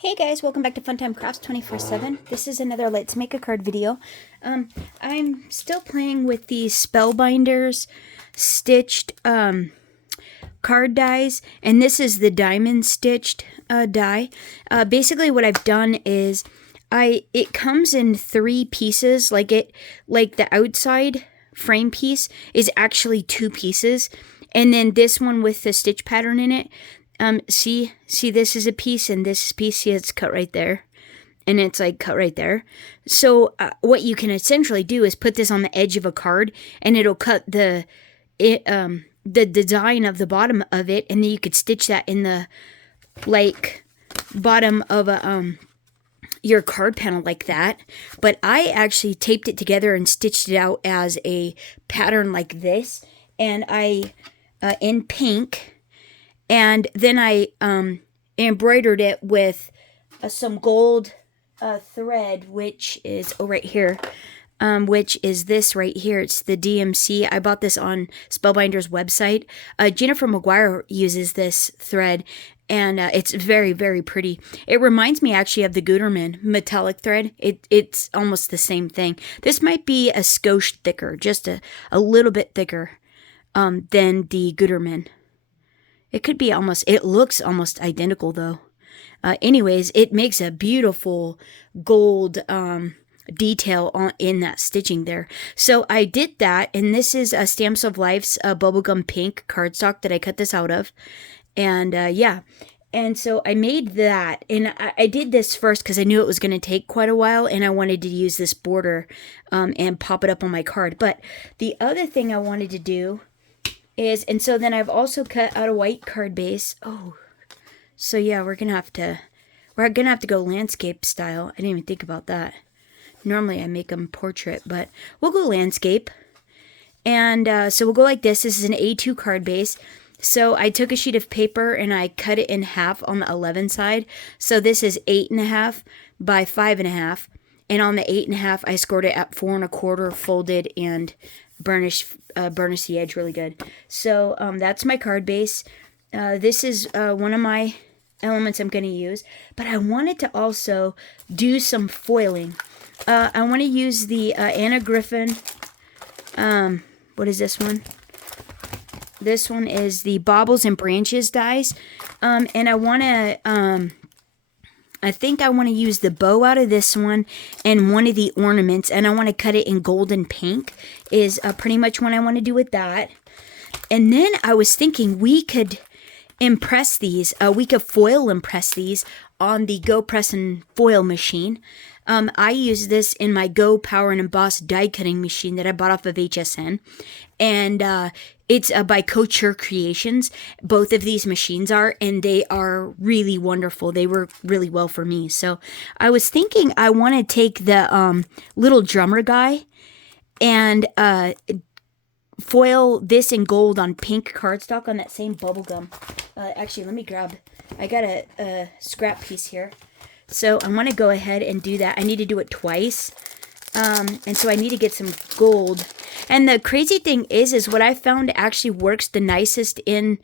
Hey guys, welcome back to Funtime Crafts 24/7. This is another Let's Make a Card video. I'm still playing with these Spellbinders stitched card dies, and this is the diamond stitched die. Basically what I've done is it comes in 3 pieces, like the outside frame piece is actually 2 pieces, and then this one with the stitch pattern in it. See, this is a piece, and this piece, see, it's cut right there, and it's like cut right there. So what you can essentially do is put this on the edge of a card, and it'll cut the design of the bottom of it, and then you could stitch that in the bottom of your card panel like that. But I actually taped it together and stitched it out as a pattern like this, and I in pink. And then I embroidered it with some gold thread, which is, right here, which is this right here. It's the DMC. I bought this on Spellbinders' website. Jennifer McGuire uses this thread, and it's very, very pretty. It reminds me actually of the Gutermann metallic thread. It's almost the same thing. This might be a skosh thicker, just a little bit thicker than the Gutermann. It could be almost, it looks almost identical though. Anyways, it makes a beautiful gold detail in that stitching there. So I did that, and this is a Stamps of Life's bubblegum pink cardstock that I cut this out of. And yeah, and so I made that, and I did this first because I knew it was going to take quite a while, and I wanted to use this border and pop it up on my card. But the other thing I wanted to do is, and so then I've also cut out a white card base. Oh, so yeah, we're gonna have to go landscape style. I didn't even think about that. Normally I make them portrait, but we'll go landscape. And so we'll go like this. This is an A2 card base. So I took a sheet of paper and I cut it in half on the 11 side. So this is 8.5 by 5.5. And on the 8.5, I scored it at 4 1/4, folded, and burnish the edge really good. So that's my card base. This is one of my elements I'm going to use, but I wanted to also do some foiling. I want to use the Anna Griffin, what is this one? This one is the Baubles and Branches dies, and I want to I think I want to use the bow out of this one and one of the ornaments, and I want to cut it in gold and pink is pretty much what I want to do with that. And then I was thinking we could impress these, we could foil impress these on the Go Press and Foil machine. I use this in my Go Power and Emboss die cutting machine that I bought off of HSN, and it's by Couture Creations. Both of these machines are, and they are really wonderful. They work really well for me. So I was thinking I want to take the little drummer guy and foil this in gold on pink cardstock on that same bubblegum. Actually, let me grab, I got a scrap piece here. So I want to go ahead and do that. I need to do it twice. And so I need to get some gold. And the crazy thing is what I found actually works the nicest in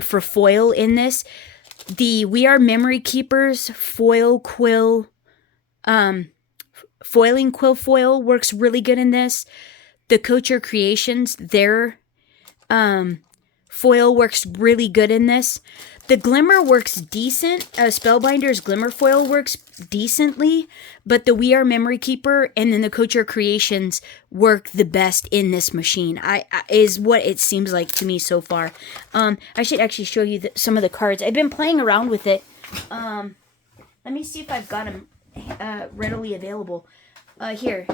for foil in this. The We Are Memory Keepers foil quill, foiling quill foil works really good in this. The Couture Creations, their foil works really good in this. The Glimmer works decent. Spellbinders Glimmer foil works decently, but the We Are Memory Keeper and then the Couture Creations work the best in this machine. Is what it seems like to me so far. I should actually show you some of the cards. I've been playing around with it. Let me see if I've got them readily available. Here.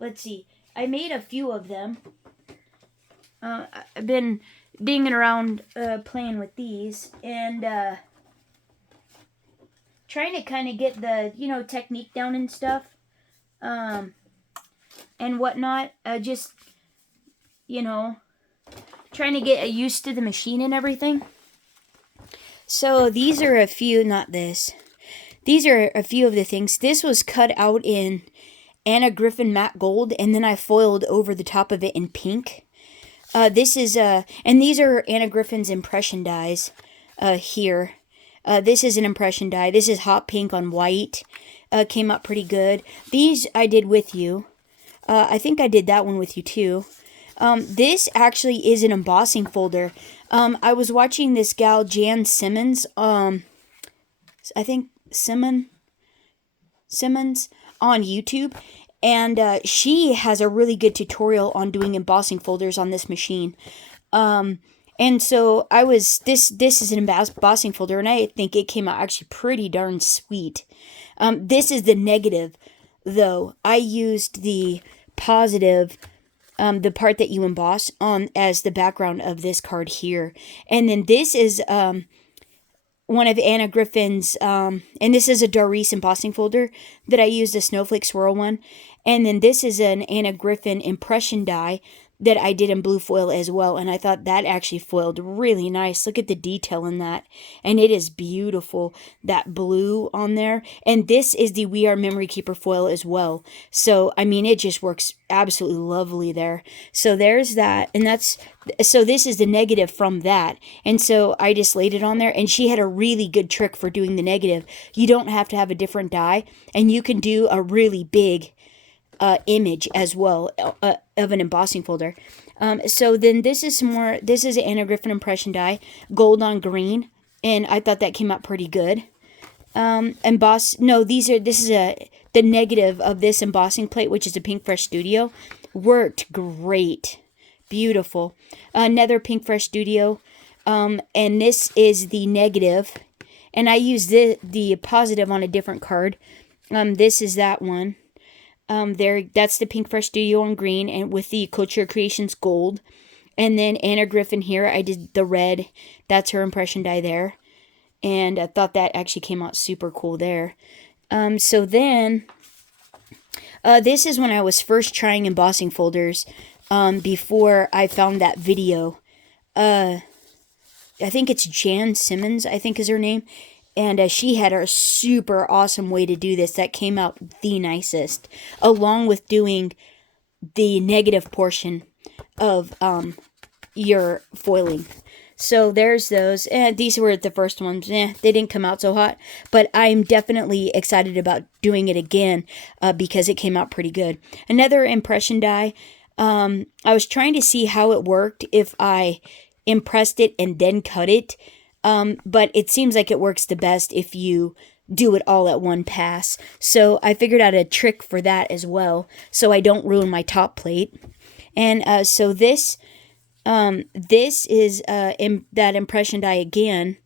Let's see. I made a few of them. I've been dinging around playing with these and trying to kind of get the technique down and stuff and whatnot. Just trying to get used to the machine and everything. So these are a few, not this. These are a few of the things. This was cut out in Anna Griffin matte gold, and then I foiled over the top of it in pink. This is and these are Anna Griffin's impression dies here. This is an impression die. This is hot pink on white. Came out pretty good. These I did with you. I think I did that one with you too. This actually is an embossing folder. I was watching this gal, Jan Simmons. I think Simmons on YouTube. And she has a really good tutorial on doing embossing folders on this machine. And so this is an embossing folder, and I think it came out actually pretty darn sweet. This is the negative, though. I used the positive, the part that you emboss on as the background of this card here. And then this is one of Anna Griffin's, and this is a Doris embossing folder that I used, a snowflake swirl one. And then this is an Anna Griffin impression die that I did in blue foil as well, and I thought that actually foiled really nice. Look at the detail in that, and it is beautiful, that blue on there. And this is the We Are Memory Keeper foil as well. So, I mean, it just works absolutely lovely there. So there's that, and so this is the negative from that. And so I just laid it on there, and she had a really good trick for doing the negative. You don't have to have a different die, and you can do a really big image as well of an embossing folder. So then this is this is an Anna Griffin impression die, gold on green, and I thought that came out pretty good. The negative of this embossing plate, which is a Pink Fresh Studio, worked great, beautiful. Another Pink Fresh Studio, and this is the negative, and I used the positive on a different card. This is that one. That's the Pink Fresh Studio on green, and with the Couture Creations gold. And then Anna Griffin here, I did the red. That's her impression die there. And I thought that actually came out super cool there. So then, this is when I was first trying embossing folders, before I found that video. I think it's Jan Simmons, I think is her name. And she had a super awesome way to do this that came out the nicest, along with doing the negative portion of your foiling. So there's those. These were the first ones. They didn't come out so hot, but I'm definitely excited about doing it again because it came out pretty good. Another impression die. I was trying to see how it worked if I impressed it and then cut it. But it seems like it works the best if you do it all at one pass. So I figured out a trick for that as well, so I don't ruin my top plate. And so this is that impression die again,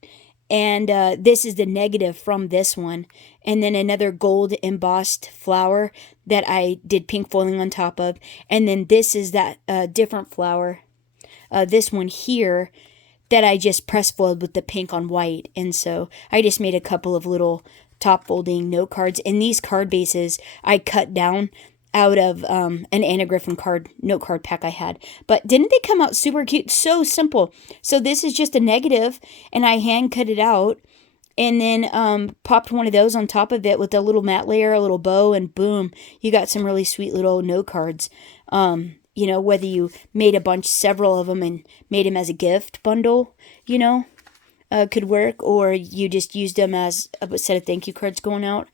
and this is the negative from this one. And then another gold embossed flower that I did pink foiling on top of. And then this is that different flower, this one here, that I just press foiled with the pink on white. And so I just made a couple of little top folding note cards. And these card bases I cut down out of an Anna Griffin note card pack I had. But didn't they come out super cute? So simple. So this is just a negative, and I hand cut it out, and then popped one of those on top of it with a little matte layer, a little bow, and boom, you got some really sweet little note cards. You know, whether you made several of them and made them as a gift bundle, you know, could work, or you just used them as a set of thank you cards going out.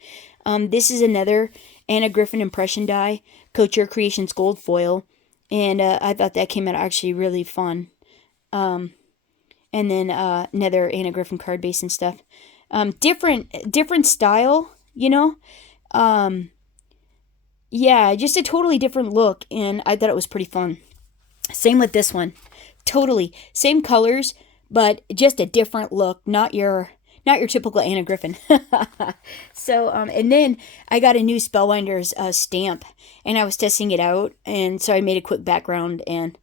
This is another Anna Griffin impression die, Couture Creations gold foil, and I thought that came out actually really fun. And then another Anna Griffin card base and stuff. Different style, you know. Yeah, just a totally different look, and I thought it was pretty fun. Same with this one. Totally. Same colors, but just a different look. Not your typical Anna Griffin. So, and then I got a new Spellbinders stamp, and I was testing it out, and so I made a quick background, and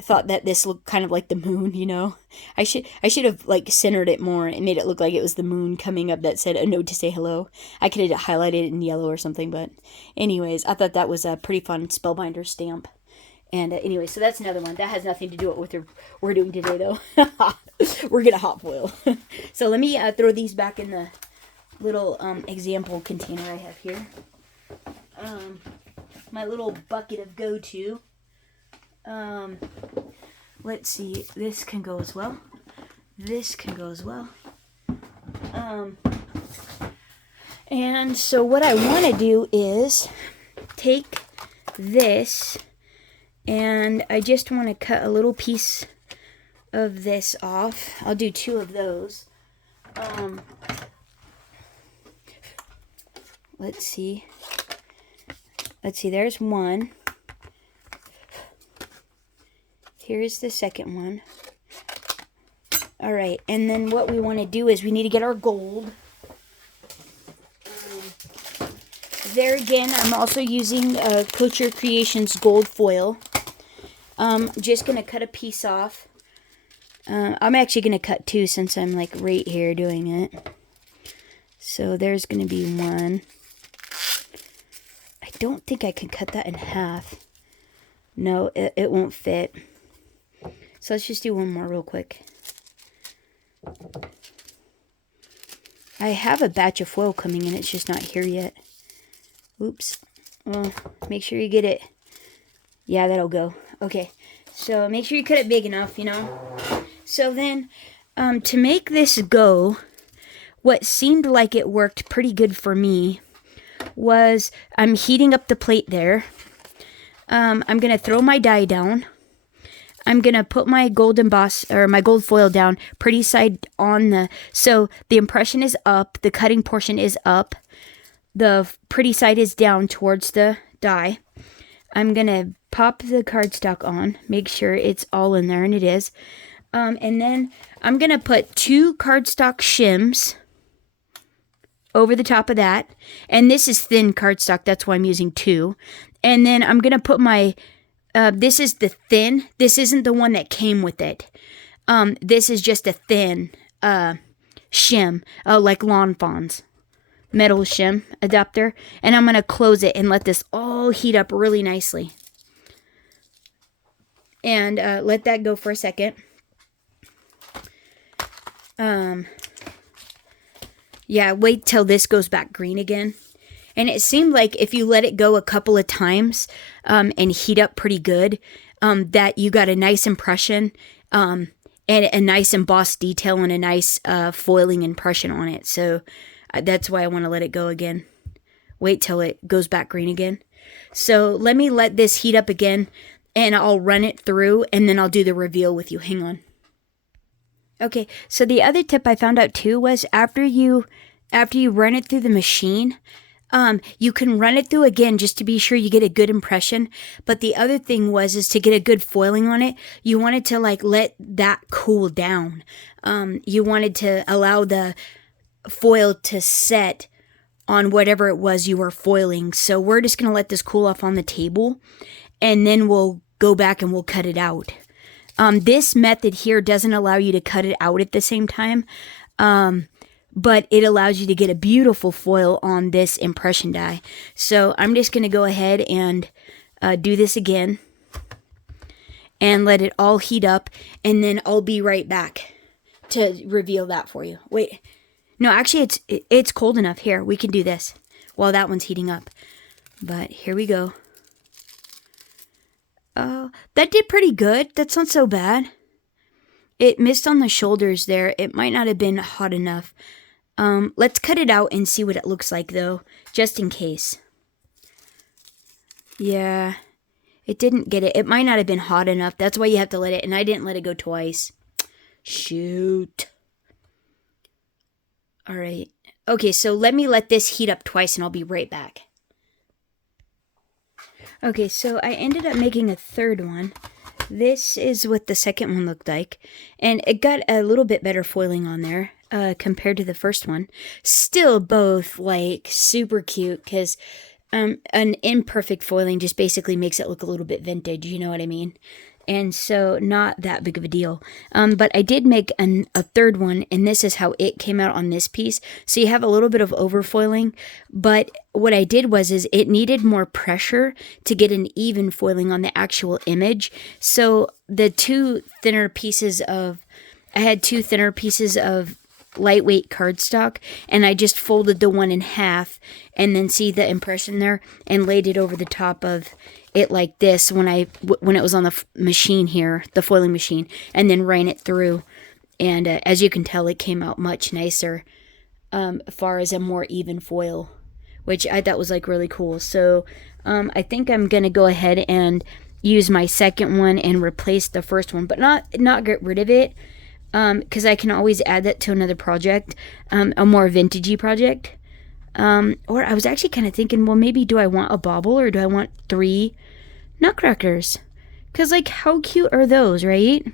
thought that this looked kind of like the moon, you know. I should have like centered it more and made it look like it was the moon coming up that said a note to say hello. I could have highlighted it in yellow or something, but anyways, I thought that was a pretty fun Spellbinder stamp. And anyway, so that's another one. That has nothing to do with what we're doing today, though. We're gonna hot foil. So let me throw these back in the little example container I have here. My little bucket of go-to. Let's see, this can go as well. This can go as well. And so what I want to do is take this, and I just want to cut a little piece of this off. I'll do 2 of those. Let's see, there's one. Here's the second one. All right, and then what we want to do is we need to get our gold. There again, I'm also using Kosher Creations gold foil. Just going to cut a piece off. I'm actually going to cut 2 since I'm like right here doing it. So there's going to be 1. I don't think I can cut that in half. No, it won't fit. So let's just do 1 more real quick. I have a batch of foil coming in. It's just not here yet. Oops. Well, make sure you get it. Yeah, that'll go. Okay. So make sure you cut it big enough, you know. So then, to make this go, what seemed like it worked pretty good for me was I'm heating up the plate there. I'm going to throw my die down. I'm going to put my gold emboss or my gold foil down pretty side on so the impression is up, the cutting portion is up, the pretty side is down towards the die. I'm going to pop the cardstock on, make sure it's all in there, and it is. And then I'm going to put 2 cardstock shims over the top of that. And this is thin cardstock, that's why I'm using 2. And then I'm going to put my, this is the thin, this isn't the one that came with it. This is just a thin shim, like Lawn Fawns. Metal shim adapter. And I'm going to close it and let this all heat up really nicely. And let that go for a second. Yeah, wait till this goes back green again. And it seemed like if you let it go a couple of times and heat up pretty good, that you got a nice impression and a nice embossed detail and a nice foiling impression on it. So that's why I want to let it go again. Wait till it goes back green again. So let me let this heat up again, and I'll run it through, and then I'll do the reveal with you. Hang on. Okay, so the other tip I found out too was after you run it through the machine, you can run it through again just to be sure you get a good impression. But the other thing is to get a good foiling on it, you wanted to like let that cool down. You wanted to allow the foil to set on whatever it was you were foiling. So we're just going to let this cool off on the table, and then we'll go back and we'll cut it out. This method here doesn't allow you to cut it out at the same time, but it allows you to get a beautiful foil on this impression die. So I'm just going to go ahead and do this again and let it all heat up, and then I'll be right back to reveal that for you. Wait, no, actually it's cold enough. Here, we can do this while that one's heating up. But here we go. That did pretty good. That's not so bad. It missed on the shoulders there. It might not have been hot enough. Let's cut it out and see what it looks like, though, just in case. Yeah, it didn't get it. It might not have been hot enough. That's why you have to let it, and I didn't let it go twice. Shoot. All right. Okay, so let me let this heat up twice, and I'll be right back. Okay, so I ended up making a third one. This is what the second one looked like. And it got a little bit better foiling on there compared to the first one. Still both, like, super cute because an imperfect foiling just basically makes it look a little bit vintage, you know what I mean? And so not that big of a deal. But I did make a third one, and this is how it came out on this piece. So you have a little bit of overfoiling, but what I did was it needed more pressure to get an even foiling on the actual image. So I had two thinner pieces of lightweight cardstock, and I just folded the one in half, and then see the impression there, and laid it over the top of it like this when it was on the machine here, the foiling machine, and then ran it through. And as you can tell, it came out much nicer as far as a more even foil, which I thought was like really cool. So I think I'm gonna go ahead and use my second one and replace the first one, but not get rid of it, because I can always add that to another project, a more vintagey project. Or I was actually kind of thinking, well, maybe do I want a bauble or do I want 3 nutcrackers? Because, like, how cute are those, right?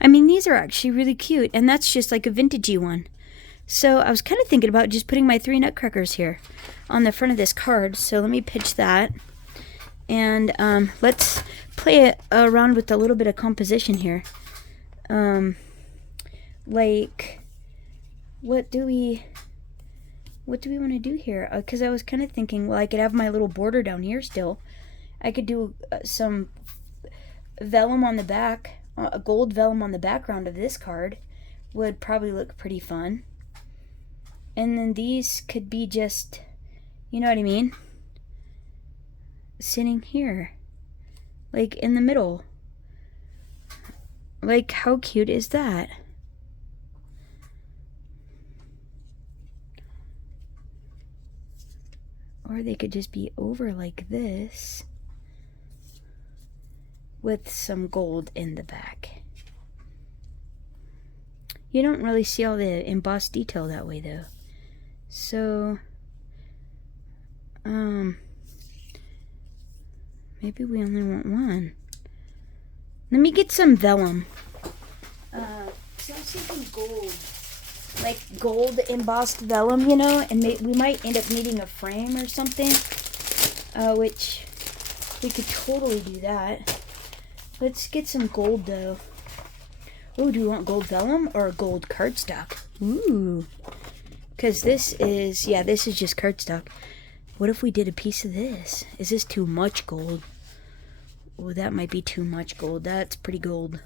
I mean, these are actually really cute, and that's just like a vintagey one. So I was kind of thinking about just putting my 3 nutcrackers here on the front of this card. So let me pitch that. And let's play around with a little bit of composition here. Like, what do we want to do here? Because I was kind of thinking, well, I could have my little border down here still. I could do some vellum on the back, a gold vellum on the background of this card. Would probably look pretty fun. And then these could be just, you know what I mean? Sitting here. Like in the middle. Like, how cute is that? Or they could just be over like this with some gold in the back. You don't really see all the embossed detail that way though. So maybe we only want one. Let me get some vellum. So I was thinking gold. Like gold embossed vellum, you know, and we might end up needing a frame or something, which we could totally do that. Let's get some gold though. Oh, do you want gold vellum or gold cardstock? Ooh, because this is just cardstock. What if we did a piece of this? Is this too much gold? Oh, that might be too much gold. That's pretty gold.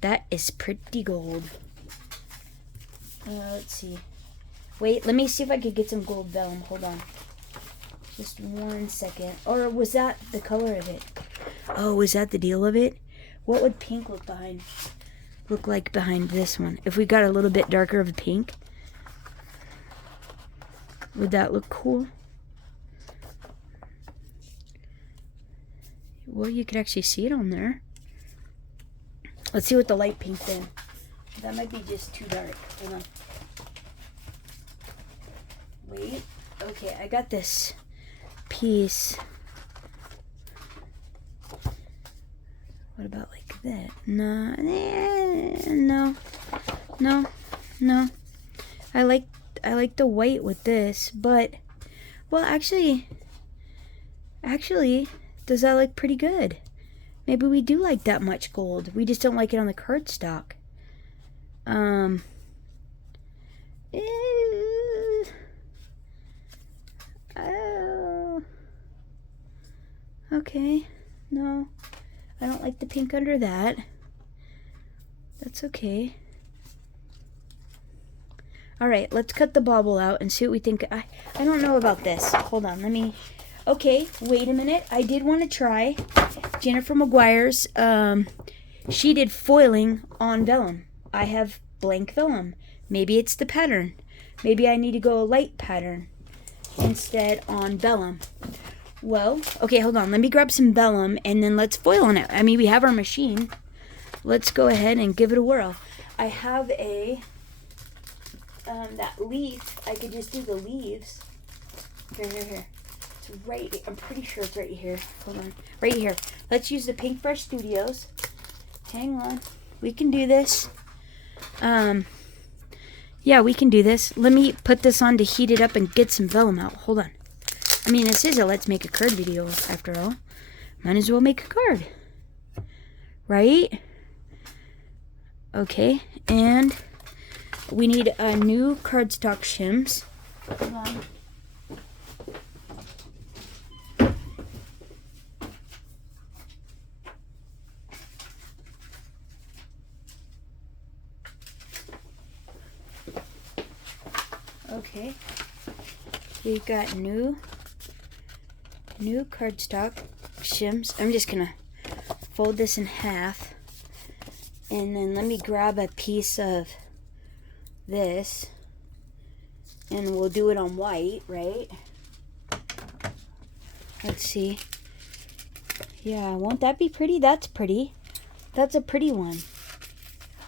That is pretty gold. Let's see. Wait, let me see if I could get some gold vellum. Hold on. Just 1 second. Or was that the color of it? Oh, was that the deal of it? What would pink look like behind this one? If we got a little bit darker of a pink, would that look cool? Well, you could actually see it on there. Let's see what the light pink then. That might be just too dark. Hold on. Wait. Okay, I got this piece. What about like that? No. I like the white with this, but well, actually, does that look pretty good? Maybe we do like that much gold. We just don't like it on the cardstock. Okay. No. I don't like the pink under that. That's okay. Alright, let's cut the bauble out and see what we think. I don't know about this. Hold on, let me... Okay, wait a minute. I did want to try Jennifer McGuire's. She did foiling on vellum. I have blank vellum. Maybe it's the pattern. Maybe I need to go a light pattern instead on vellum. Well, okay, hold on. Let me grab some vellum and then let's foil on it. I mean, we have our machine. Let's go ahead and give it a whirl. I have a that leaf. I could just do the leaves. Here. It's right. I'm pretty sure it's right here. Hold on. Right here. Let's use the Paintbrush Studios. Hang on. We can do this. Yeah, we can do this. Let me put this on to heat it up and get some vellum out. Hold on. I mean, this is a let's make a card video after all. Might as well make a card. Right? Okay. And we need a new cardstock shims. Hold on. Okay. We got new cardstock shims. I'm just gonna fold this in half. And then let me grab a piece of this. And we'll do it on white, right? Let's see. Yeah, won't that be pretty? That's pretty. That's a pretty one.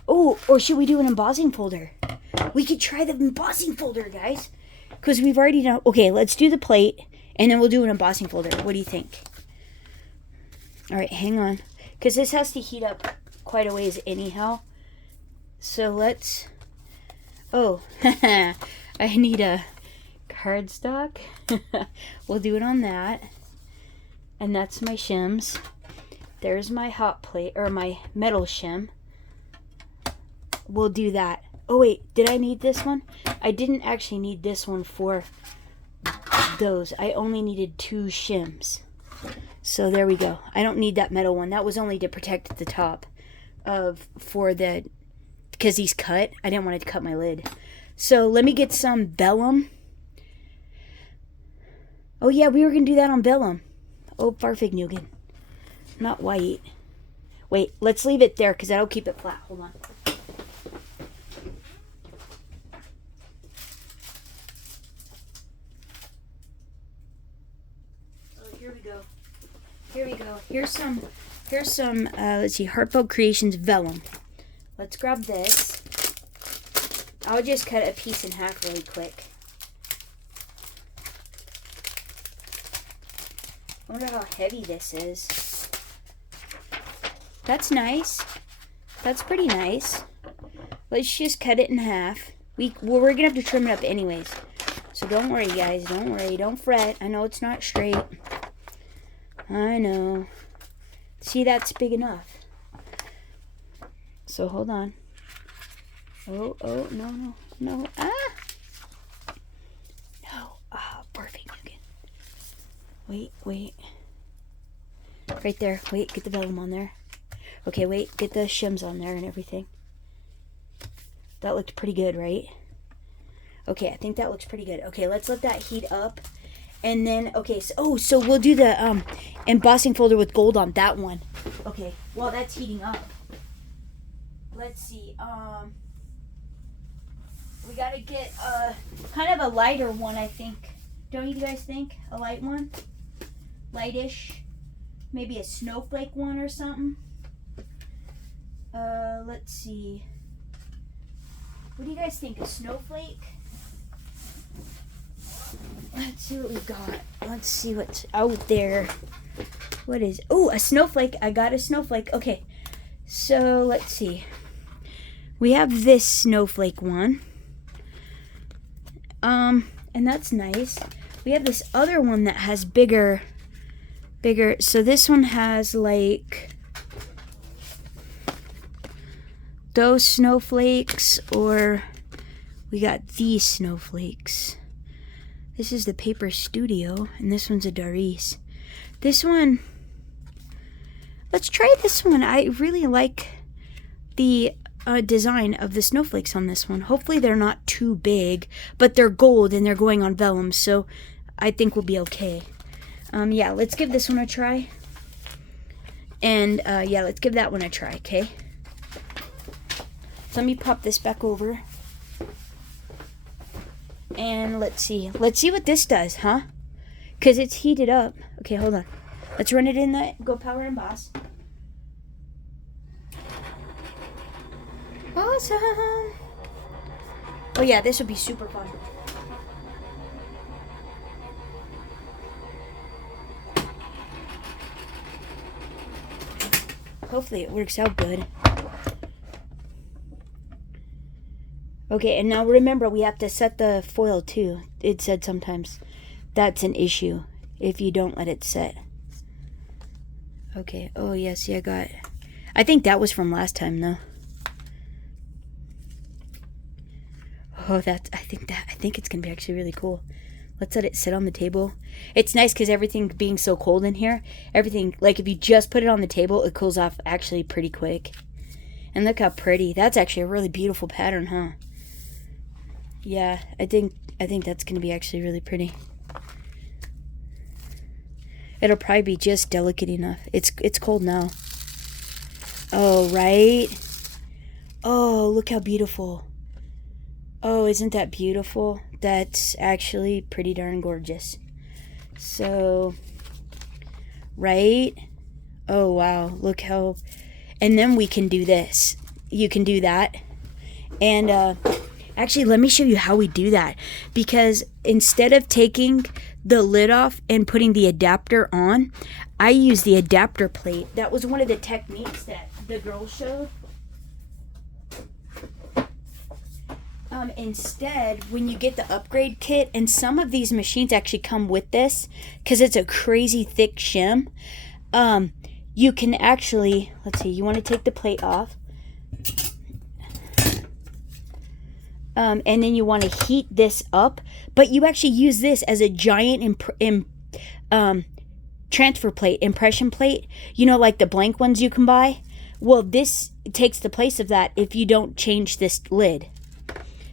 Oh, or should we do an embossing folder? We could try the embossing folder, guys. Because we've already done... Okay, let's do the plate. And then we'll do an embossing folder. What do you think? Alright, hang on. Because this has to heat up quite a ways anyhow. So let's... Oh, I need a cardstock. We'll do it on that. And that's my shims. There's my hot plate, or my metal shim. We'll do that. Oh wait, did I need this one? I didn't actually need this one for those. I only needed 2 shims. So there we go. I don't need that metal one. That was only to protect the top for the, because he's cut. I didn't want it to cut my lid. So let me get some vellum. Oh yeah, we were going to do that on vellum. Oh, Farfignugan. Not white. Wait, let's leave it there because that'll keep it flat. Hold on. Oh, here we go. Here we go. Here's some let's see, Heartfelt Creations vellum. Let's grab this. I'll just cut a piece in half really quick. I wonder how heavy this is. That's nice. That's pretty nice. Let's just cut it in half. We're gonna have to trim it up anyways. So don't worry, guys. Don't worry. Don't fret. I know it's not straight. I know. See, that's big enough. So hold on. Oh, no. Ah! No. Ah, perfect. Wait. Right there. Wait, get the vellum on there. Okay, wait, get the shims on there and everything. That looked pretty good, right? Okay, I think that looks pretty good. Okay, let's let that heat up. And then, okay, so we'll do the embossing folder with gold on that one. Okay, while that's heating up. Let's see, we gotta get kind of a lighter one, I think. Don't you guys think? A light one? Lightish. Maybe a snowflake one or something. Let's see. What do you guys think? A snowflake? Let's see what we got. Let's see what's out there. What is... Oh, a snowflake. I got a snowflake. Okay. So, let's see. We have this snowflake one. And that's nice. We have this other one that has bigger. So this one has like those snowflakes, or we got these snowflakes. This is the Paper Studio, and this one's a Doris. This one, let's try this one. I really like the design of the snowflakes on this one. Hopefully they're not too big, but they're gold and they're going on vellum, so I think we'll be okay. Yeah, let's give this one a try. And yeah, let's give that one a try, okay? So let me pop this back over. And let's see what this does, huh? Because it's heated up. Okay, hold on. Let's run it in the Go Power Emboss. Awesome. Oh yeah, this will be super fun. Hopefully it works out good. Okay, and now remember, we have to set the foil too. It said sometimes that's an issue if you don't let it set. Okay, oh yes, yeah, I think that was from last time though. Oh, I think it's gonna be actually really cool. Let's let it sit on the table. It's nice because everything being so cold in here, everything, like if you just put it on the table, it cools off actually pretty quick. And look how pretty. That's actually a really beautiful pattern, huh? Yeah, I think that's gonna be actually really pretty. It'll probably be just delicate enough. It's cold now. Oh, right? Oh, look how beautiful. Oh, isn't that beautiful? That's actually pretty darn gorgeous. So, right? Oh, wow. Look how... And then we can do this. You can do that. And actually, let me show you how we do that. Because instead of taking the lid off and putting the adapter on, I use the adapter plate. That was one of the techniques that the girls showed. Instead, when you get the upgrade kit, and some of these machines actually come with this because it's a crazy thick shim, you can actually, let's see, you want to take the plate off, and then you want to heat this up, but you actually use this as a giant transfer plate, impression plate, you know, like the blank ones you can buy. Well, this takes the place of that if you don't change this lid.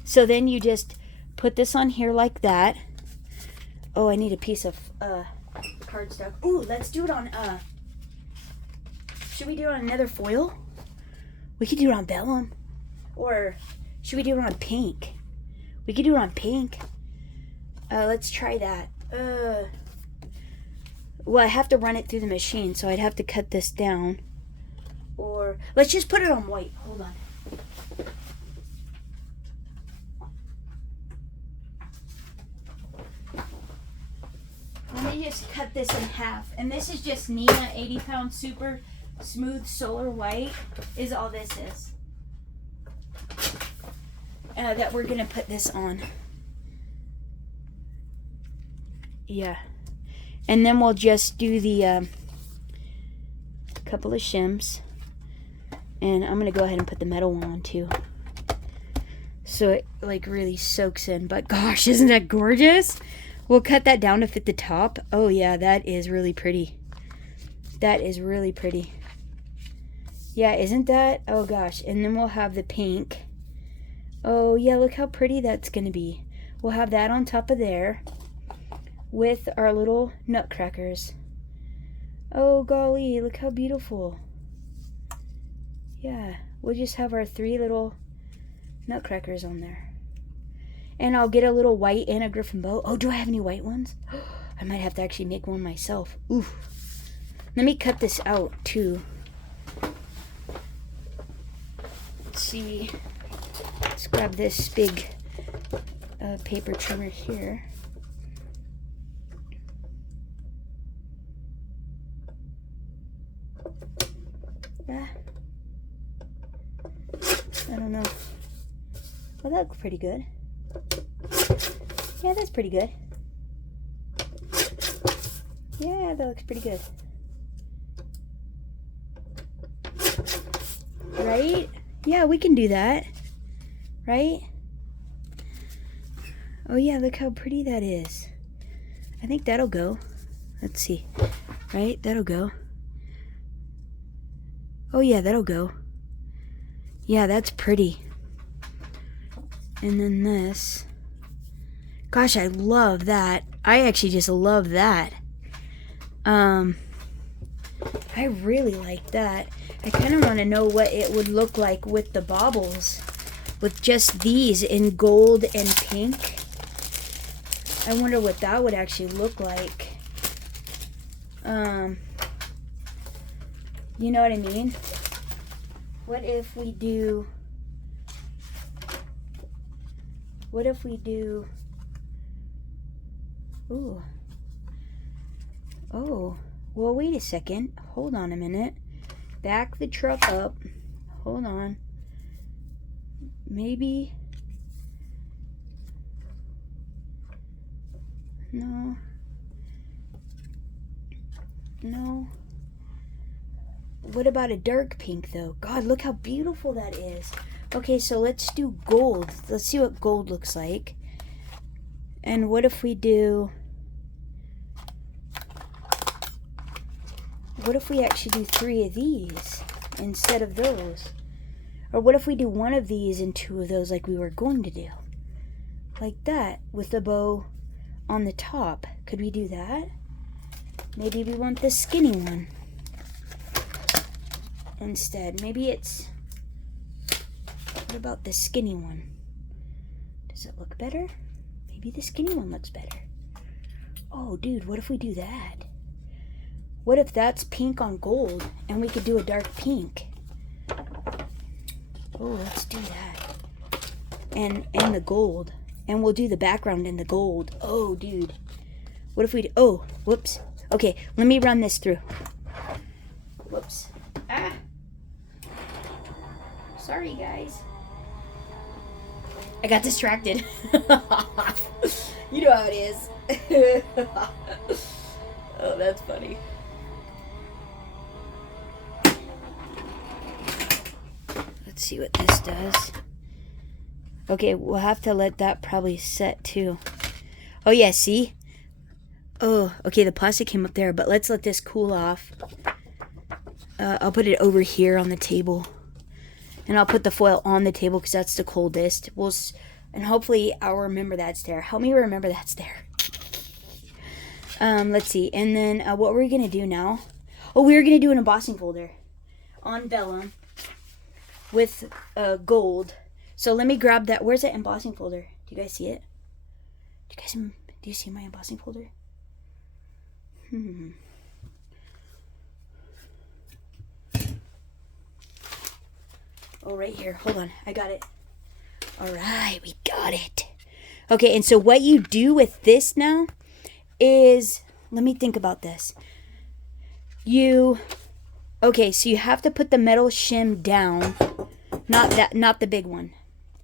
So then you just put this on here like that. Oh, I need a piece of cardstock. Ooh, let's do it on, should we do it on another foil? We could do it on vellum. Or should we do it on pink? We could do it on pink. Let's try that. Well, I have to run it through the machine, so I'd have to cut this down. Or let's just put it on white. Hold on. Let me just cut this in half. And this is just Nina 80-pound super smooth solar white is all this is. That we're going to put this on. Yeah. And then we'll just do the couple of shims. And I'm going to go ahead and put the metal one on too. So it like really soaks in. But gosh, isn't that gorgeous? We'll cut that down to fit the top. Oh yeah, that is really pretty. That is really pretty. Yeah, isn't that? Oh gosh. And then we'll have the pink. Oh yeah, look how pretty that's going to be. We'll have that on top of there with our little nutcrackers. Oh golly, look how beautiful. Yeah, we'll just have our 3 little nutcrackers on there. And I'll get a little white Anna Griffin bow. Oh, do I have any white ones? I might have to actually make one myself. Ooh. Let me cut this out too. Let's see. Let's grab this big paper trimmer here. Yeah. I don't know. Well, that looks pretty good. Yeah, that's pretty good. Yeah, that looks pretty good. Right? Yeah, we can do that. Right? Oh yeah, look how pretty that is. I think that'll go. Let's see. Right? That'll go. Oh yeah, that'll go. Yeah, that's pretty. And then this. Gosh, I love that. I actually just love that. I really like that. I kind of want to know what it would look like with the baubles. With just these in gold and pink. I wonder what that would actually look like. You know what I mean? What if we do... Ooh. Oh. Well, wait a second. Hold on a minute. Back the truck up. Hold on. Maybe... No. No. What about a dark pink, though? God, look how beautiful that is. Okay, so let's do gold. Let's see what gold looks like. And what if we do... What if we actually do 3 of these instead of those? Or what if we do 1 of these and 2 of those like we were going to do? Like that, with the bow on the top. Could we do that? Maybe we want the skinny one instead. Maybe it's... What about the skinny one? Does it look better? Maybe the skinny one looks better. Oh, dude, what if we do that? What if that's pink on gold and we could do a dark pink? Oh, let's do that. And the gold. And we'll do the background in the gold. Oh, dude. What if we do... Oh, whoops. Okay, let me run this through. Whoops. Ah. Sorry, guys. I got distracted. You know how it is. Oh, that's funny. Let's see what this does. Okay, we'll have to let that probably set too. Oh yeah, see? Oh, okay, the plastic came up there, but let's let this cool off. I'll put it over here on the table. And I'll put the foil on the table because that's the coldest. And hopefully I'll remember that's there. Help me remember that's there. Let's see. And then what we're going to do now. Oh, we're going to do an embossing folder on vellum with gold. So let me grab that. Where's that embossing folder? Do you guys see it? Do you see my embossing folder? Oh, right here. Hold on. I got it. All right. We got it. Okay. And so what you do with this now is, let me think about this. Okay. So you have to put the metal shim down. Not the big one.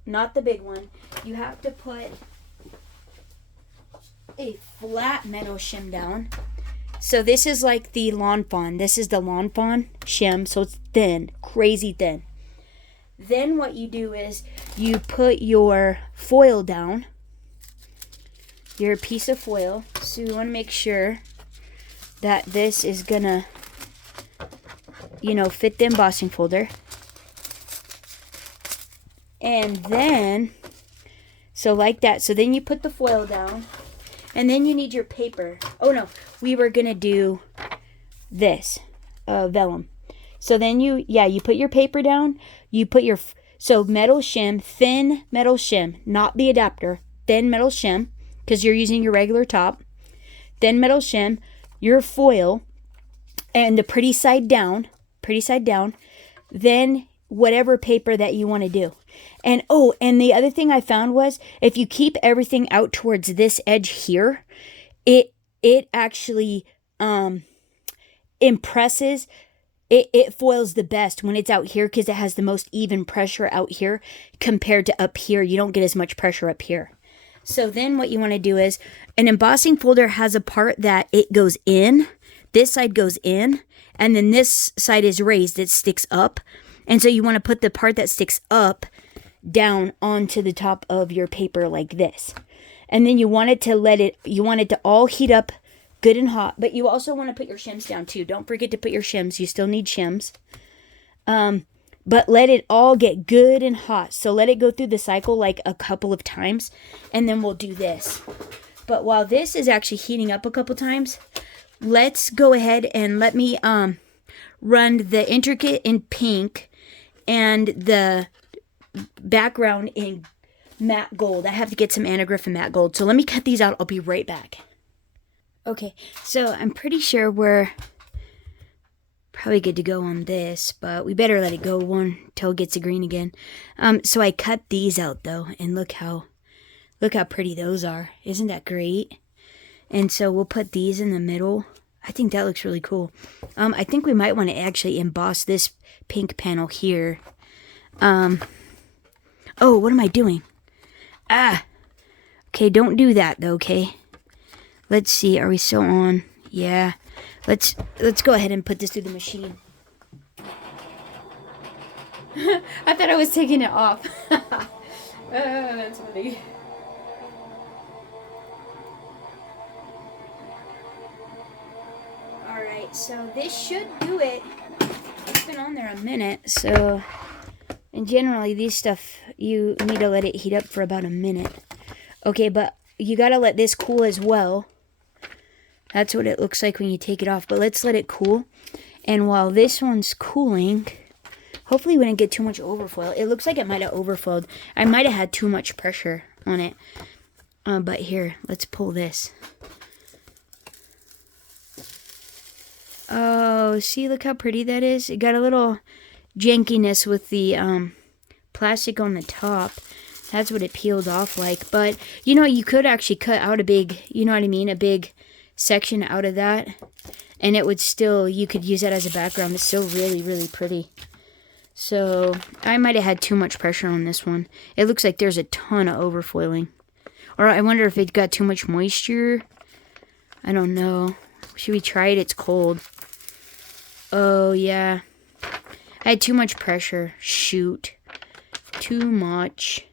Not the big one. You have to put a flat metal shim down. So this is like the Lawn Fawn. This is the Lawn Fawn shim. So it's thin. Crazy thin. Then what you do is you put your foil down. Your piece of foil. So you want to make sure that this is gonna, fit the embossing folder. And then, so like that. So then you put the foil down. And then you need your paper. Oh no, we were going to do this, vellum. So then you put your paper down. You put your, metal shim, thin metal shim, not the adapter, thin metal shim, because you're using your regular top. Thin metal shim, your foil, and the pretty side down. Then whatever paper that you want to do. And the other thing I found was if you keep everything out towards this edge here, it actually impresses. It foils the best when it's out here because it has the most even pressure out here compared to up here. You don't get as much pressure up here. So then what you want to do is an embossing folder has a part that it goes in. This side goes in, and then this side is raised. It sticks up. And so you want to put the part that sticks up down onto the top of your paper like this. And then you want it to all heat up good and hot. But you also want to put your shims down too. Don't forget to put your shims. You still need shims. But let it all get good and hot. So let it go through the cycle like a couple of times. And then we'll do this. But while this is actually heating up a couple times, let's go ahead and let me run the intricate in pink and the background in matte gold. I have to get some Anna Griffin matte gold. So let me cut these out. I'll be right back. Okay, so I'm pretty sure we're probably good to go on this, but we better let it go until it gets a green again. So I cut these out though, and look how pretty those are. Isn't that great? And so we'll put these in the middle. I think that looks really cool. I think we might want to actually emboss this pink panel here. Oh, what am I doing? Okay, don't do that though, okay? Let's see, are we still on? Yeah. Let's go ahead and put this through the machine. I thought I was taking it off. That's funny. Alright, so this should do it. It's been on there a minute, so... And generally, these stuff, you need to let it heat up for about a minute. Okay, but you gotta let this cool as well. That's what it looks like when you take it off. But let's let it cool. And while this one's cooling, hopefully we didn't get too much overfoil. It looks like it might have overfoiled. I might have had too much pressure on it. But here, let's pull this. Oh, see, look how pretty that is. It got a little jankiness with the plastic on the top. That's what it peeled off like. But, you know, you could actually cut out a big, you know what I mean, a big section out of that. And it would still, you could use that as a background. It's still really, really pretty. So, I might have had too much pressure on this one. It looks like there's a ton of overfoiling. Or I wonder if it got too much moisture. I don't know. Should we try it? It's cold. Oh, yeah. I had too much pressure. Shoot. Too much.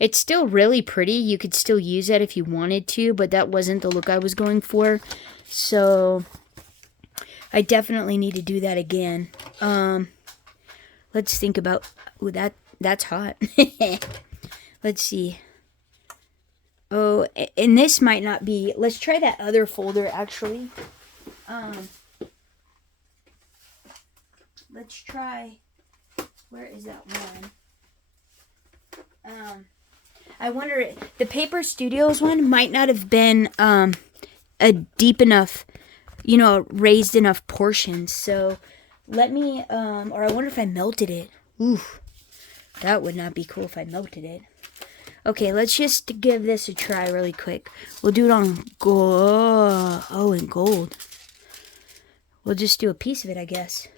It's still really pretty. You could still use that if you wanted to, but that wasn't the look I was going for. So, I definitely need to do that again. Let's think about... Ooh, that's hot. Let's see. Oh, and this might not be... Let's try that other folder, actually. Let's try... Where is that one? I wonder... The Paper Studios one might not have been a deep enough, you know, raised enough portions. So, let me... or I wonder if I melted it. Oof. That would not be cool if I melted it. Okay, let's just give this a try really quick. We'll do it on gold. Oh, in gold. We'll just do a piece of it, I guess.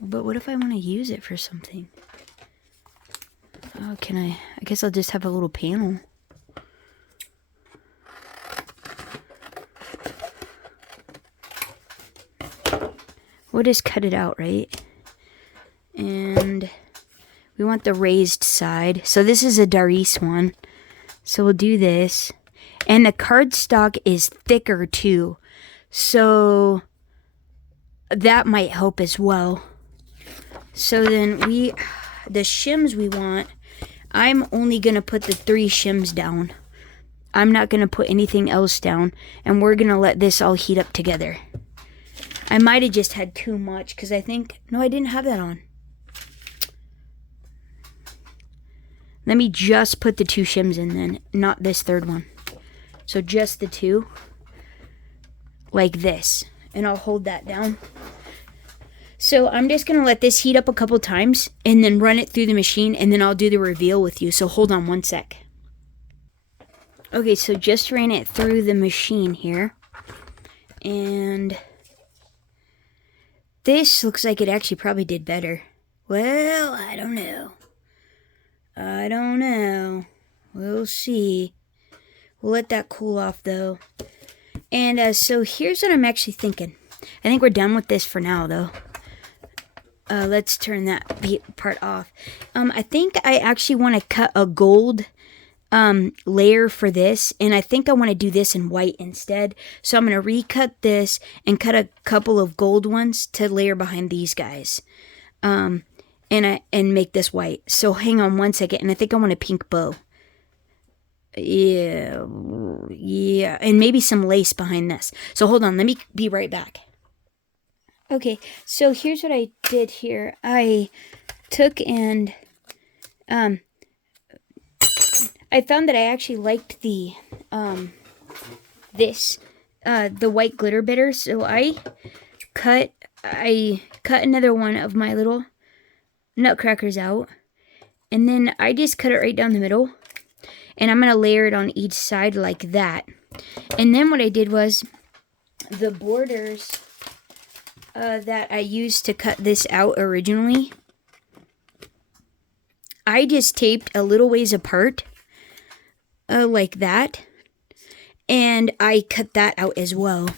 But what if I want to use it for something? Oh, can I? I guess I'll just have a little panel. We'll just cut it out, right? And... we want the raised side. So this is a Darice one. So we'll do this. And the cardstock is thicker too. So that might help as well. So then the shims we want, I'm only going to put the 3 shims down. I'm not going to put anything else down. And we're going to let this all heat up together. I might have just had too much because I think, no, I didn't have that on. Let me just put the 2 shims in then, not this third one. So just the 2, like this. And I'll hold that down. So I'm just going to let this heat up a couple times and then run it through the machine and then I'll do the reveal with you. So hold on one sec. Okay, so just ran it through the machine here. And this looks like it actually probably did better. Well, I don't know. I don't know. We'll see. We'll let that cool off, though. And so here's what I'm actually thinking. I think we're done with this for now, though. Let's turn that part off. I think I actually want to cut a gold layer for this. And I think I want to do this in white instead. So I'm going to recut this and cut a couple of gold ones to layer behind these guys. And make this white. So hang on one second, and I think I want a pink bow. Yeah, and maybe some lace behind this. So hold on, let me be right back. Okay, so here's what I did here. I took and I found that I actually liked the the white glitter better. So I cut another one of my little nutcrackers out, and then I just cut it right down the middle, and I'm going to layer it on each side like that. And then what I did was the borders that I used to cut this out originally, I just taped a little ways apart like that, and I cut that out as well.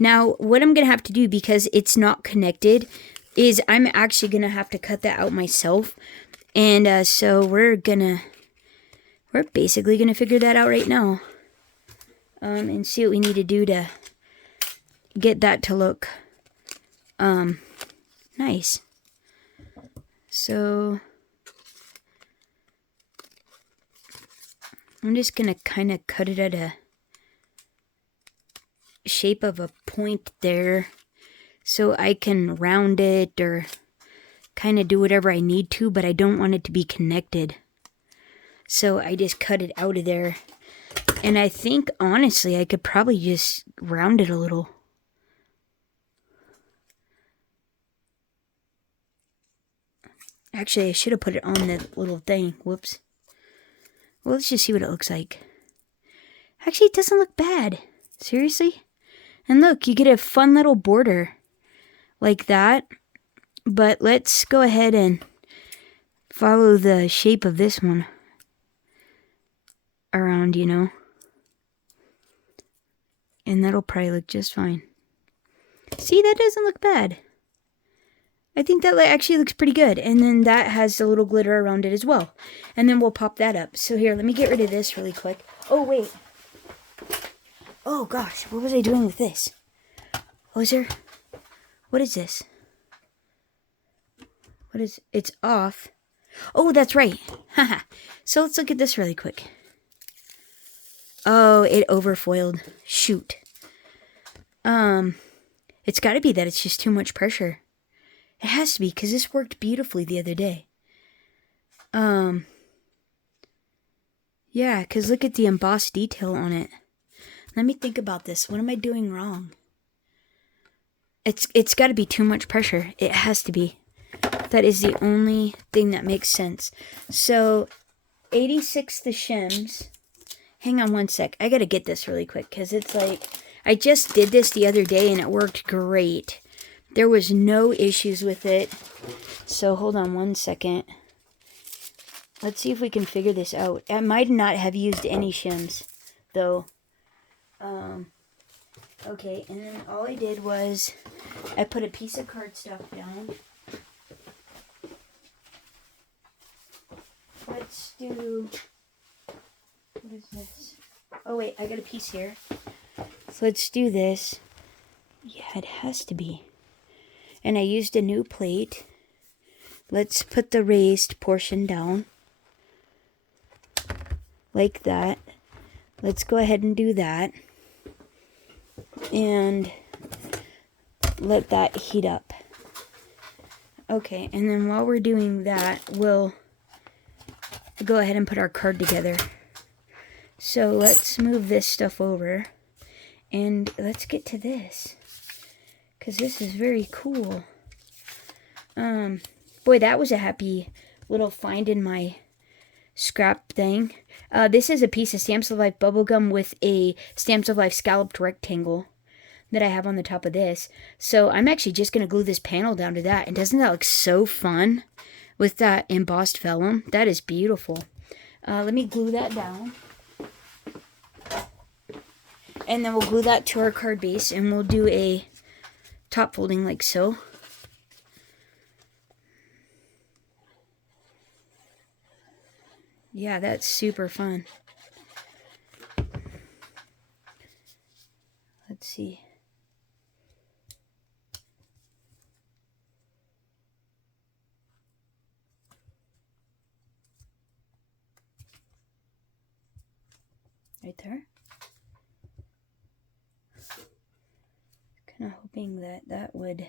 Now what I'm going to have to do, because it's not connected, is I'm actually going to have to cut that out myself. And so we're basically going to figure that out right now. And see what we need to do to get that to look nice. So I'm just going to kind of cut it at a shape of a point there, so I can round it or kind of do whatever I need to, but I don't want it to be connected. So I just cut it out of there. And I think, honestly, I could probably just round it a little. Actually, I should have put it on the little thing. Whoops. Well, let's just see what it looks like. Actually, it doesn't look bad. Seriously? And look, you get a fun little border like that. But let's go ahead and follow the shape of this one around, you know. And that'll probably look just fine. See, that doesn't look bad. I think that actually looks pretty good. And then that has a little glitter around it as well. And then we'll pop that up. So here, let me get rid of this really quick. Oh, wait. Oh, gosh. What was I doing with this? Was there... What is this? What is... It's off. Oh, that's right. Haha. So let's look at this really quick. Oh, it overfoiled. Shoot. It's got to be that it's just too much pressure. It has to be, because this worked beautifully the other day. Yeah, because look at the embossed detail on it. Let me think about this. What am I doing wrong? It's got to be too much pressure. It has to be. That is the only thing that makes sense. So, 86 the shims. Hang on one sec. I got to get this really quick, because it's like... I just did this the other day, and it worked great. There was no issues with it. So hold on one second. Let's see if we can figure this out. I might not have used any shims, though. Okay, and then all I did was I put a piece of cardstock down. Let's do... What is this? Oh, wait, I got a piece here. So let's do this. Yeah, it has to be. And I used a new plate. Let's put the raised portion down. Like that. Let's go ahead and do that. And let that heat up. Okay, and then while we're doing that, we'll go ahead and put our card together. So let's move this stuff over. And let's get to this. Because this is very cool. Boy, that was a happy little find in my scrap thing. This is a piece of Stamps of Life bubblegum with a Stamps of Life scalloped rectangle that I have on the top of this. So I'm actually just going to glue this panel down to that. And doesn't that look so fun with that embossed vellum? That is beautiful. Let me glue that down. And then we'll glue that to our card base, and we'll do a top folding like so. Yeah, that's super fun. Let's see. Right there. Kind of hoping that would...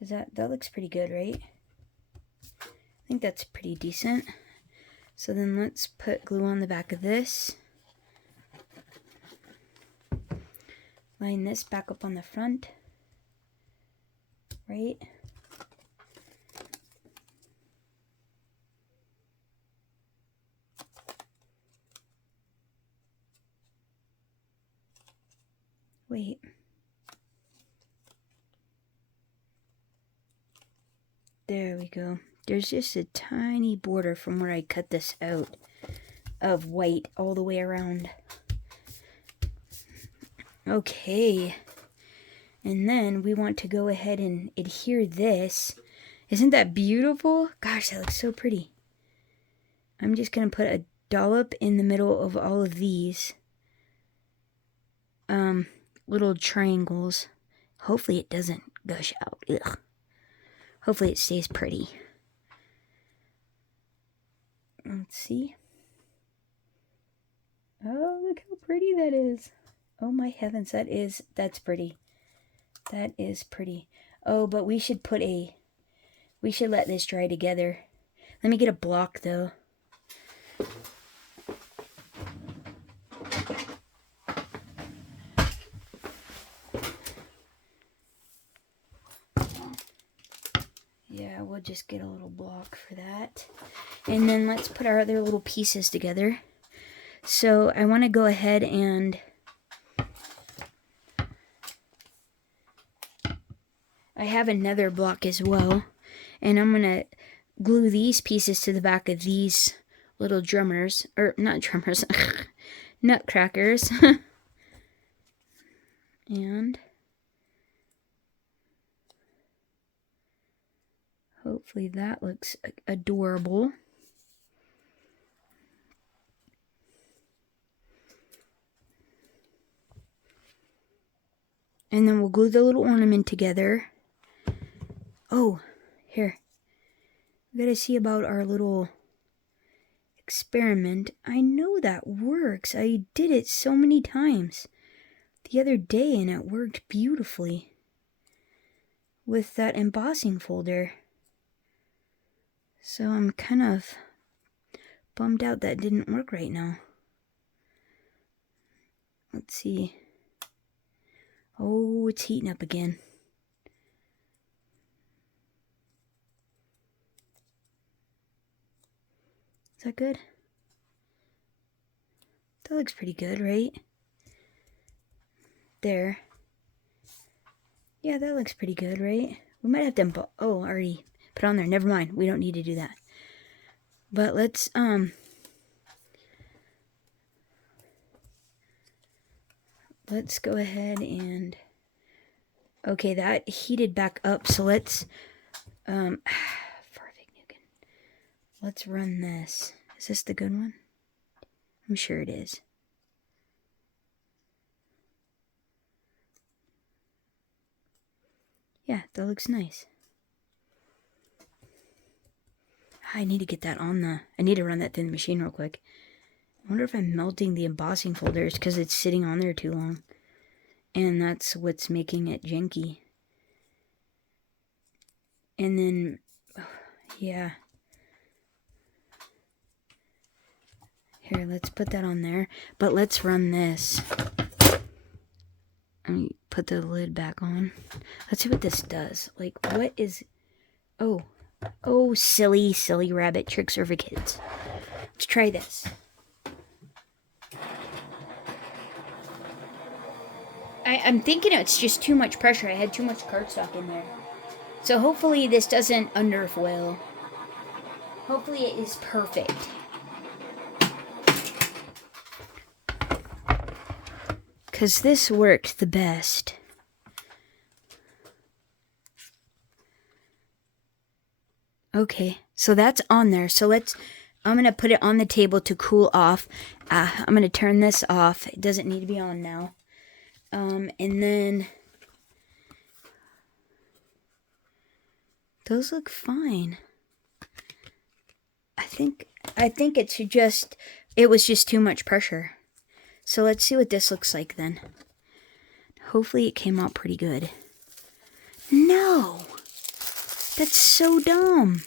That looks pretty good, right? I think that's pretty decent. So then let's put glue on the back of this. Line this back up on the front. Right? Wait. There we go. There's just a tiny border from where I cut this out of white all the way around. Okay. And then we want to go ahead and adhere this. Isn't that beautiful? Gosh, that looks so pretty. I'm just going to put a dollop in the middle of all of these little triangles. Hopefully it doesn't gush out. Ugh. Hopefully it stays pretty. Let's see. Oh, look how pretty that is. Oh my heavens, that's pretty. That is pretty. Oh, but we should let this dry together. Let me get a block though. Yeah, we'll just get a little block for that. And then let's put our other little pieces together. So I want to go ahead and I have another block as well. And I'm going to glue these pieces to the back of these little drummers. Or not drummers. Nutcrackers. And hopefully that looks adorable. And then we'll glue the little ornament together. Oh, here. We gotta see about our little experiment. I know that works. I did it so many times the other day and it worked beautifully with that embossing folder. So I'm kind of bummed out that didn't work right now. Let's see. Oh, it's heating up again. Is that good? That looks pretty good, right? There. Yeah, that looks pretty good, right? We might have to already put on there. Never mind. We don't need to do that. But let's go ahead and okay, that heated back up. So let's let's run this. Is this the good one? I'm sure it is. Yeah, that looks nice. I need to get that on the... I need to run that through the machine real quick. I wonder if I'm melting the embossing folders because it's sitting on there too long. And that's what's making it janky. And then... yeah. Here, let's put that on there. But let's run this. Let me put the lid back on. Let's see what this does. Like, what is... Oh, silly, silly rabbit. Tricks are for kids. Let's try this. I'm thinking it's just too much pressure. I had too much cardstock in there. So hopefully this doesn't underfoil. Hopefully it is perfect. Because this worked the best. Okay, so that's on there. So I'm going to put it on the table to cool off. I'm going to turn this off. It doesn't need to be on now. And then those look fine. I think it was just too much pressure. So let's see what this looks like then. Hopefully it came out pretty good. No! That's so dumb.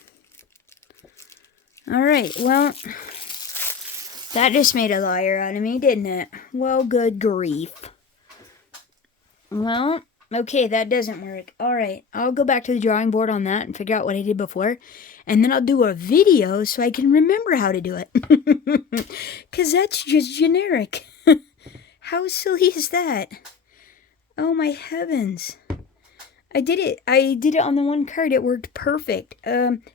Alright, well, that just made a liar out of me, didn't it? Well, good grief. Well, okay, that doesn't work. Alright, I'll go back to the drawing board on that and figure out what I did before. And then I'll do a video so I can remember how to do it. Because that's just generic. How silly is that? Oh my heavens. I did it on the one card. It worked perfect.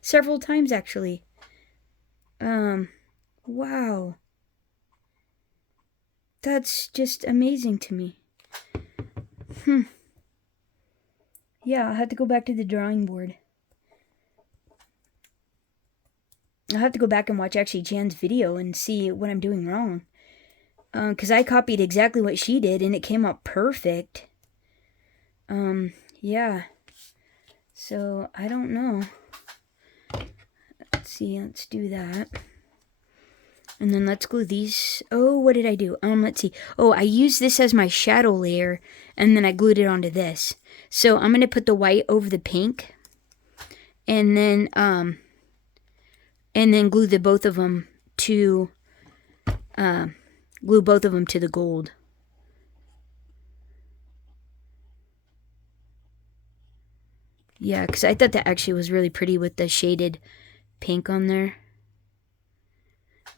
Several times actually. Wow. That's just amazing to me. Yeah, I'll have to go back to the drawing board. I'll have to go back and watch actually Jan's video and see what I'm doing wrong. Because I copied exactly what she did and it came out perfect. Yeah. So, I don't know. Let's see, let's do that. And then let's glue these. Oh, what did I do? Let's see. Oh, I used this as my shadow layer and then I glued it onto this. So, I'm going to put the white over the pink. And then glue the both of them to glue both of them to the gold. Yeah, because I thought that actually was really pretty with the shaded pink on there.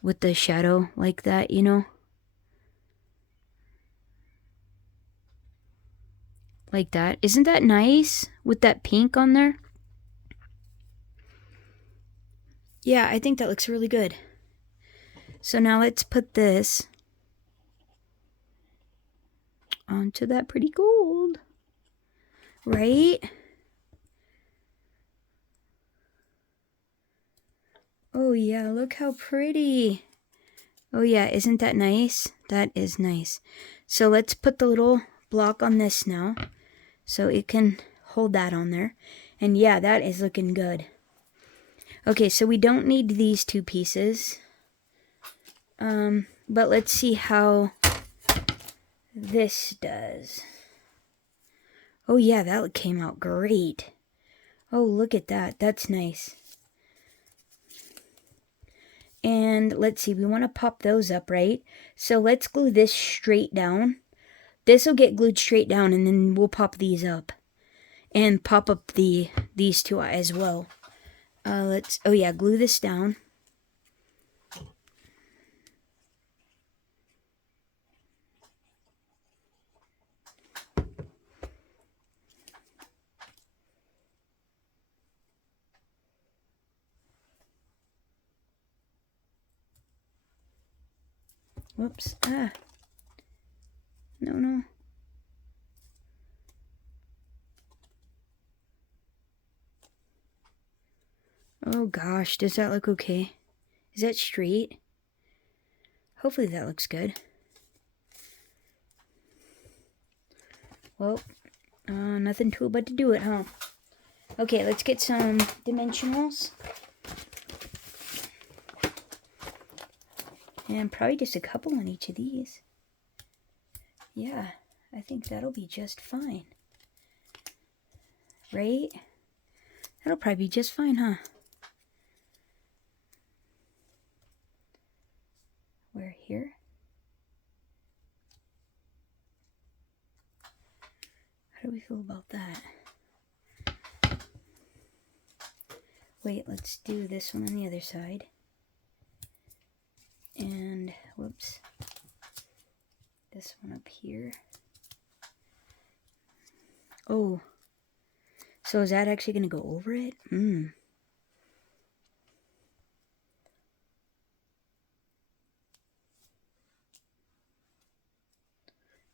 With the shadow like that, you know? Like that. Isn't that nice with that pink on there? Yeah, I think that looks really good. So now let's put this onto that pretty gold. Right? Oh yeah, look how pretty. Oh yeah, isn't that nice? That is nice. So let's put the little block on this now, so it can hold that on there. And yeah, that is looking good. Okay, so we don't need these two pieces. But let's see how this does. Oh yeah, that came out great. Oh, look at that. That's nice. And let's see, we want to pop those up, right? So let's glue this straight down. This will get glued straight down, and then we'll pop these up. And pop up these two as well. Oh yeah, glue this down. Whoops. No. Oh gosh, does that look okay? Is that straight? Hopefully that looks good. Well, nothing to it but to do it, huh? Okay, let's get some dimensionals. And probably just a couple on each of these. Yeah, I think that'll be just fine. Right? That'll probably be just fine, huh? Where here? How do we feel about that? Wait, let's do this one on the other side. And, whoops. This one up here. Oh. So is that actually going to go over it?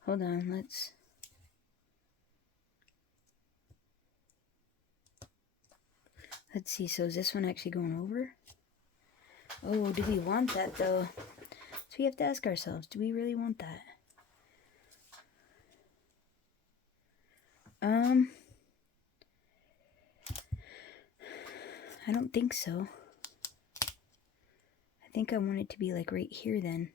Hold on, let's see. So is this one actually going over? Oh, do we want that though? So we have to ask ourselves, do we really want that? I don't think so. I think I want it to be like right here then.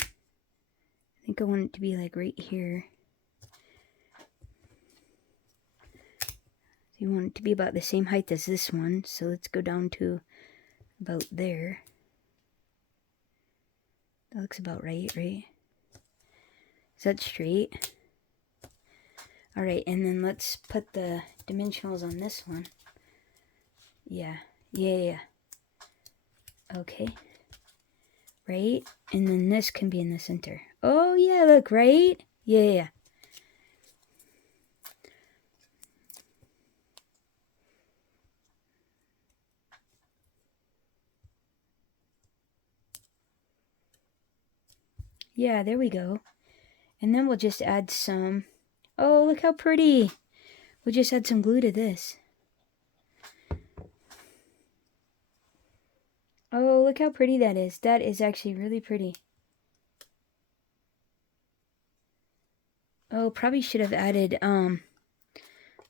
I think I want it to be like right here. You want it to be about the same height as this one, so let's go down to about there. That looks about right? Is that straight? Alright, and then let's put the dimensionals on this one. Yeah. Okay. Right? And then this can be in the center. Oh, yeah, look, right? Yeah. Yeah, there we go. And then we'll just add some... Oh, look how pretty! We'll just add some glue to this. Oh, look how pretty that is. That is actually really pretty. Oh, probably should have added, a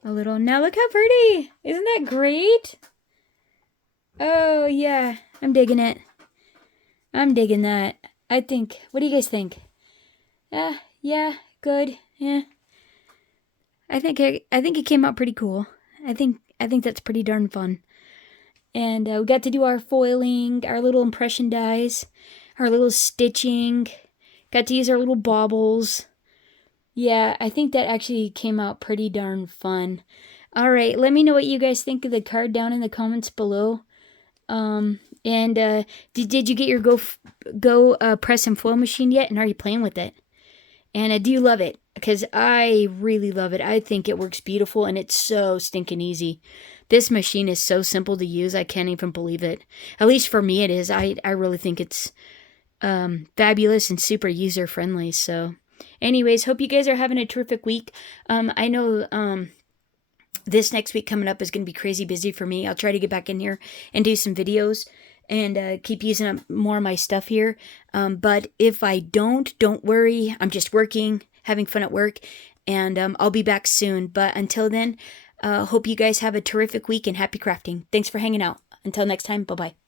little... Now look how pretty! Isn't that great? Oh, yeah. I'm digging it. I'm digging that. I think... What do you guys think? Yeah, good. Yeah. I think it came out pretty cool. I think that's pretty darn fun. And we got to do our foiling, our little impression dies, our little stitching. Got to use our little baubles. Yeah, I think that actually came out pretty darn fun. All right, let me know what you guys think of the card down in the comments below. And did you get your Go press and foil machine yet? And are you playing with it? And do you love it? Because I really love it. I think it works beautiful, and it's so stinking easy. This machine is so simple to use. I can't even believe it. At least for me it is. I really think it's fabulous and super user-friendly. So anyways, hope you guys are having a terrific week. I know this next week coming up is going to be crazy busy for me. I'll try to get back in here and do some videos and keep using up more of my stuff here. But if I don't worry. I'm just working, having fun at work, and I'll be back soon. But until then, hope you guys have a terrific week and happy crafting. Thanks for hanging out. Until next time, bye-bye.